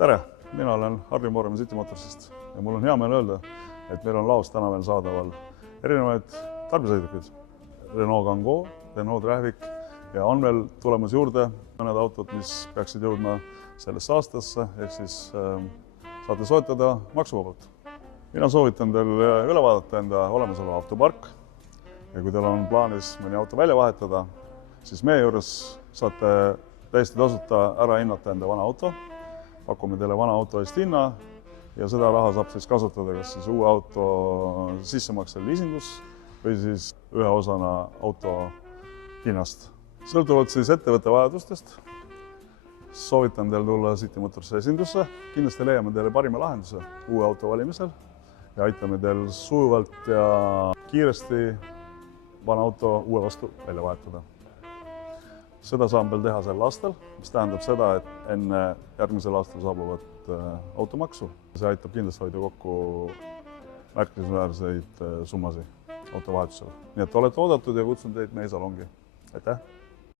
Tere, mina olen Harri Mooremaa City Motorsist ja mul on hea meel öelda, et meil on laos täna veel saadaval erinevaid tarbesõidukeid. Renault Kangoo, Renault Traffic ja on veel tulemas juurde mõned autod, mis peaksid jõudma sellesse aastasse, ehk siis saate soetada maksuvabalt. Mina soovitan teil üle vaadata enda olemasoleva autopark ja kui teil on plaanis mõni auto välja vahetada, siis meie juures saate täiesti tasuta ära hinnata enda vana auto. Pakume teile vana auto eest hinna ja seda raha saab siis kasutada kas siis uue auto sissemaksel liisingus või siis ühe osana auto hinnast. Sõltuvalt siis ettevõtte vajadustest soovitan teil tulla City Motorsi esindusse. Kindlasti leiame teile parima lahenduse uue auto valimisel ja aitame teil sujuvalt ja kiiresti vana auto uue vastu välja vahetada. Seda saame veel teha sel aastal, mis tähendab seda, et enne järgmisel aastal saabuvat automaksu. See aitab kindlasti hoida kokku märkimisväärseid summasid autovahetusele. Nii et olete oodatud ja kutsun teid meie salongi. Aitäh!